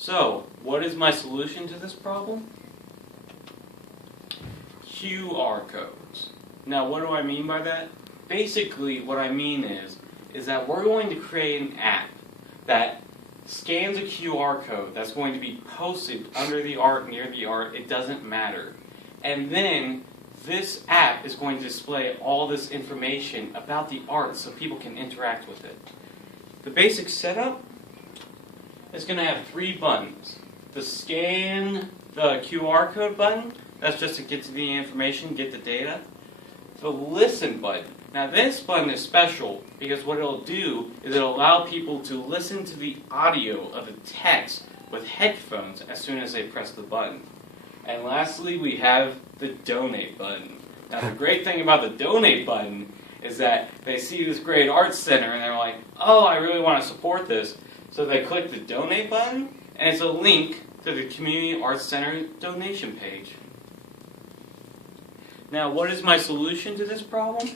So, what is my solution to this problem? QR codes. Now, what do I mean by that? Basically, what I mean is that we're going to create an app that scans a QR code that's going to be posted under the art, near the art, it doesn't matter. And then this app is going to display all this information about the art so people can interact with it. The basic setup is going to have 3 buttons. The scan the QR code button, that's just to get to the information, get the data. The listen button. Now this button is special because what it'll do is it'll allow people to listen to the audio of the text with headphones as soon as they press the button. And lastly, we have the donate button. Now the great thing about the donate button is that they see this great arts center and they're like, oh, I really want to support this. So they click the donate button and it's a link to the Community Arts Center donation page. Now what is my solution to this problem?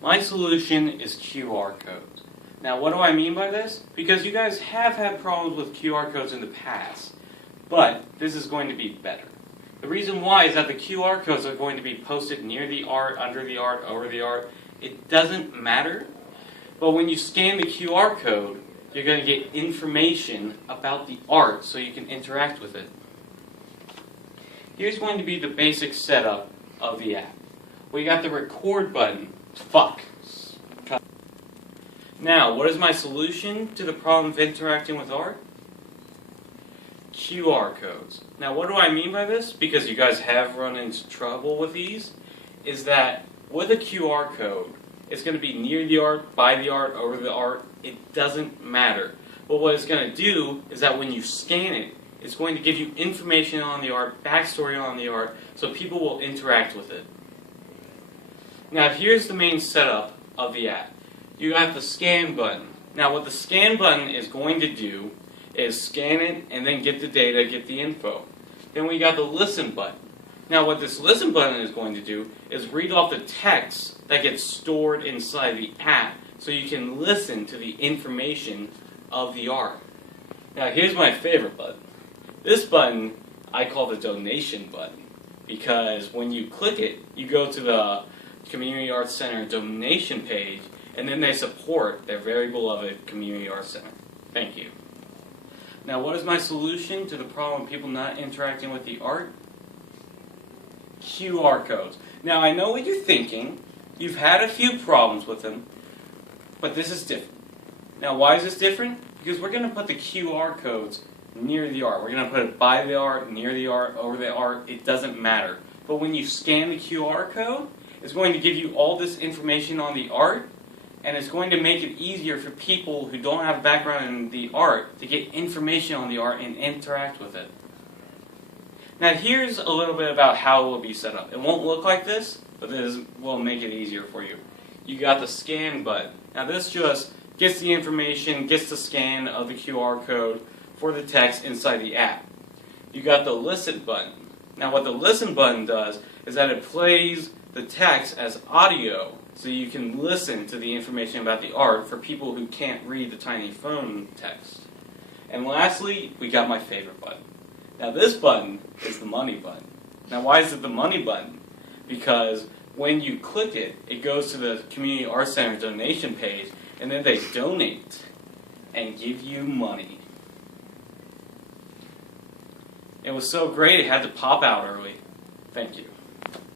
My solution is QR codes. Now what do I mean by this? Because you guys have had problems with QR codes in the past, but this is going to be better. The reason why is that the QR codes are going to be posted near the art, under the art, over the art. It doesn't matter, but when you scan the QR code, you're going to get information about the art so you can interact with it. Here's going to be the basic setup of the app. We got the record button. Fuck. Now, what is my solution to the problem of interacting with art? QR codes. Now, what do I mean by this? Because you guys have run into trouble with these, is that with a QR code, it's going to be near the art, by the art, over the art. It doesn't matter. But what it's going to do is that when you scan it, it's going to give you information on the art, backstory on the art, so people will interact with it. Now here's the main setup of the app. You have the scan button. Now what the scan button is going to do is scan it and then get the data, get the info. Then we got the listen button. Now what this listen button is going to do is read off the text that gets stored inside the app so you can listen to the information of the art. Now here's my favorite button. This button I call the donation button because when you click it, you go to the Community Arts Center donation page and then they support their very beloved Community Arts Center. Thank you. Now what is my solution to the problem of people not interacting with the art? QR codes. Now I know what you're thinking. You've had a few problems with them, but this is different. Now why is this different? Because we're going to put the QR codes near the art. We're going to put it by the art, near the art, over the art. It doesn't matter. But when you scan the QR code, it's going to give you all this information on the art, and it's going to make it easier for people who don't have a background in the art to get information on the art and interact with it. Now here's a little bit about how it will be set up. It won't look like this, but this will make it easier for you. You got the scan button. Now this just gets the information, gets the scan of the QR code for the text inside the app. You got the listen button. Now what the listen button does is that it plays the text as audio so you can listen to the information about the art for people who can't read the tiny phone text. And lastly, we got my favorite button. Now this button is the money button. Now why is it the money button? Because when you click it, it goes to the Community Arts Center donation page and then they donate and give you money. It was so great it had to pop out early. Thank you.